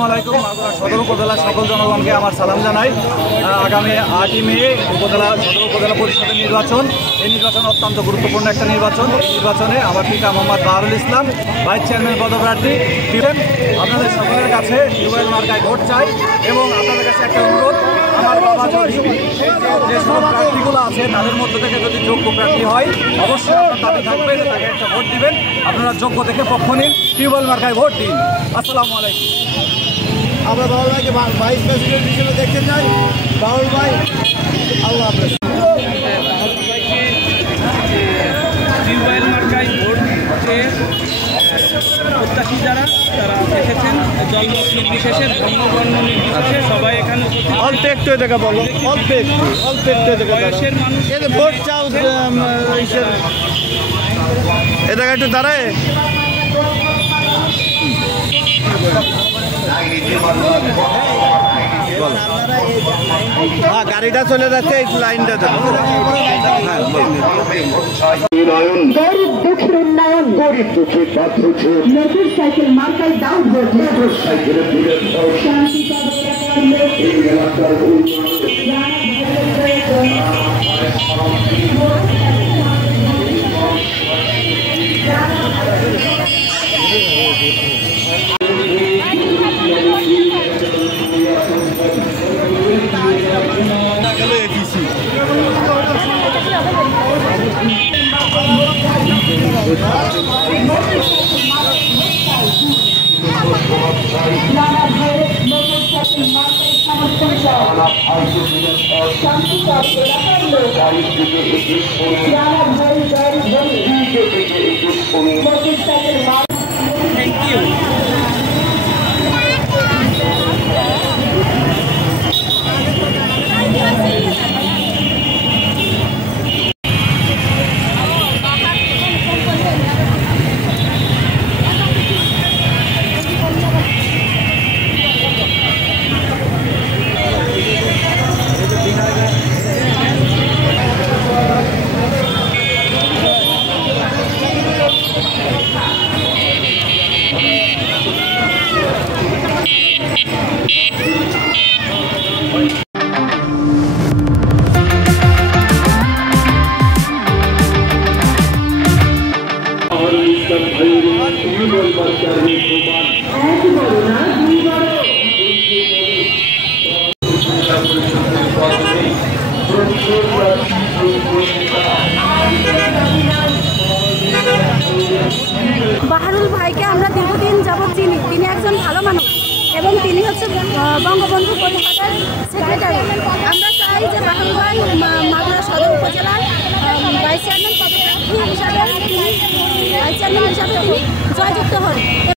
আসসালামু আলাইকুম। মাগুরা সদর উপজেলার সকল জনগণকে আমার সালাম জানাই। আগামী 8ই মে সদর উপজেলা পরিষদের নির্বাচন। এই নির্বাচন অত্যন্ত গুরুত্বপূর্ণ একটা নির্বাচন। এই নির্বাচনে আমার পিতা মোহাম্মদ বাহারুল ইসলাম ভাইস চেয়ারম্যান পদপ্রার্থী। আপনাদের সকলের কাছে টিউবওয়েল মার্কায় ভোট চাই এবং আপনাদের কাছে একটা অনুরোধ, আমার বাবা যদি যে সব প্রার্থীগুলো আছে তাদের মধ্যে থেকে যদি যোগ্য প্রার্থী হয় অবশ্যই আপনার দাবি থাকবে যে তাকে একটা ভোট দিবেন। আপনারা যোগ্য থেকে পক্ষ নিন, টিউবওয়েল মার্কায় ভোট দিন। আসসালামু আলাইকুম। আমরা বাউল ভাইকে ভাইস প্রেসিডেন্ট হিসেবে দেখতে চাই। বাউল ভাই, আল্লাহ হাফেজ। টিউবওয়েল মার্কায় ভোট চেয়ে প্রত্যাশী যারা তারা এসেছেন, দলমত নির্বিশেষে, ধর্মবর্ণ নির্বিশেষে সবাই এখানে অল্প একটু দেখা বলো, অল্প একটু দেখা বয়সের মানুষ ভোট চাও। এ জায়গায় একটু দাঁড়ায় গাড়িটা চলে যাচ্ছে, এই লাইনটা গরিব দুঃখের উন্নয়ন, গরিব দুঃখের মোটর সাইকেল মার্কায় দাও ভোট, মোটর সাইকেলের থ্যাংক ইউ। বাহারুল ভাইকে আমরা দীর্ঘদিন যাবৎ চিনি। তিনি একজন ভালো মানুষ এবং তিনি হচ্ছে বঙ্গবন্ধু পরিষদের সেক্রেটারি। আমরা চাই যে বাহারুল ভাই মাগুরা সদর উপজেলার ভাইস চেয়ারম্যান পদপ্রার্থী হিসাবে তিনি জয়যুক্ত হন।